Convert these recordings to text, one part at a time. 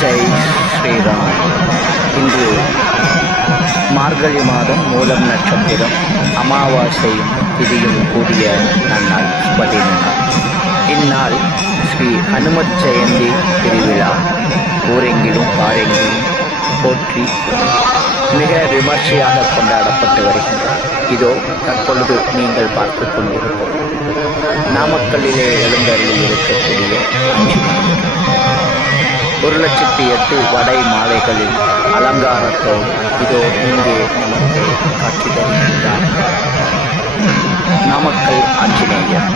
ஜெய் ஸ்ரீராம். இன்று மார்கழி மாதம் மூலம் நட்சத்திரம் அமாவாசையும் திதியும் கூடிய நன்னாள் சுபதின நாள். இந்நாள் ஸ்ரீ ஹனுமத் ஜெயந்தி திருவிழா ஊரெங்கிலும் பாரெங்கிலும் போற்றி மிக விமர்சையாக கொண்டாடப்பட்டு வருகின்றது. இதோ தற்பொழுது நீங்கள் பார்த்து கொண்டிருப்பது நாமக்கல்லிலே எழுந்தருளி இருக்கக்கூடிய 1,08,000 வடை மாலைகளில் அலங்காரத்தோடு இதோ இங்கே நமக்கு காட்சி தருகின்றார் நாமக்கல் ஆஞ்சநேயர்.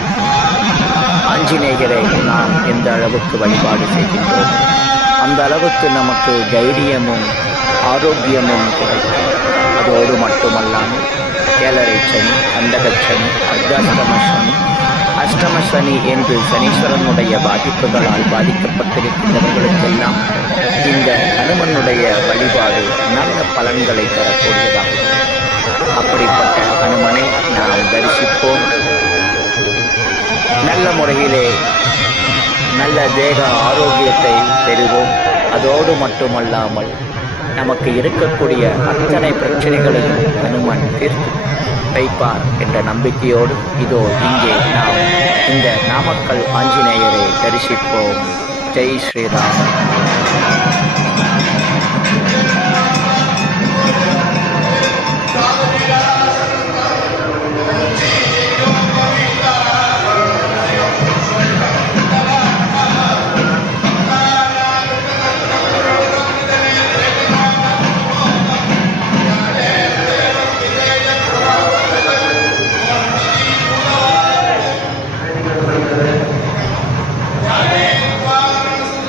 ஆஞ்சநேயரை நாம் எந்த அளவுக்கு வழிபாடு செய்கின்றோம் அந்த அளவுக்கு நமக்கு தைரியமும் ஆரோக்கியமும் கிடைக்கும். அதோடு மட்டுமல்லாமல் ஏழரை சனி, கண்டகச்சனி, அர்த்தாஷ்டம சனி, அஷ்டம சனி என்று சனீஸ்வரனுடைய பாதிப்புகளால் பாதிக்கப்பட்டிருக்கின்றவர்களுக்கெல்லாம் இந்த ஹனுமனுடைய வழிபாடு நல்ல பலன்களை தரக்கூடியதாகும். அப்படிப்பட்ட ஹனுமனை நாம் தரிசிப்போம். நல்ல முறையிலே நல்ல தேக ஆரோக்கியத்தை பெறுவோம். அதோடு மட்டுமல்லாமல் நமக்கு இருக்கக்கூடிய அத்தனை பிரச்சனைகளையும் ஹனுமன் தீர்த்து வைப்பார் என்ற நம்பிக்கையோடு இதோ இங்கே நாம் இந்த நாமக்கல் ஆஞ்சநேயரை தரிசிப்போம். ஜெய் ஸ்ரீராம்.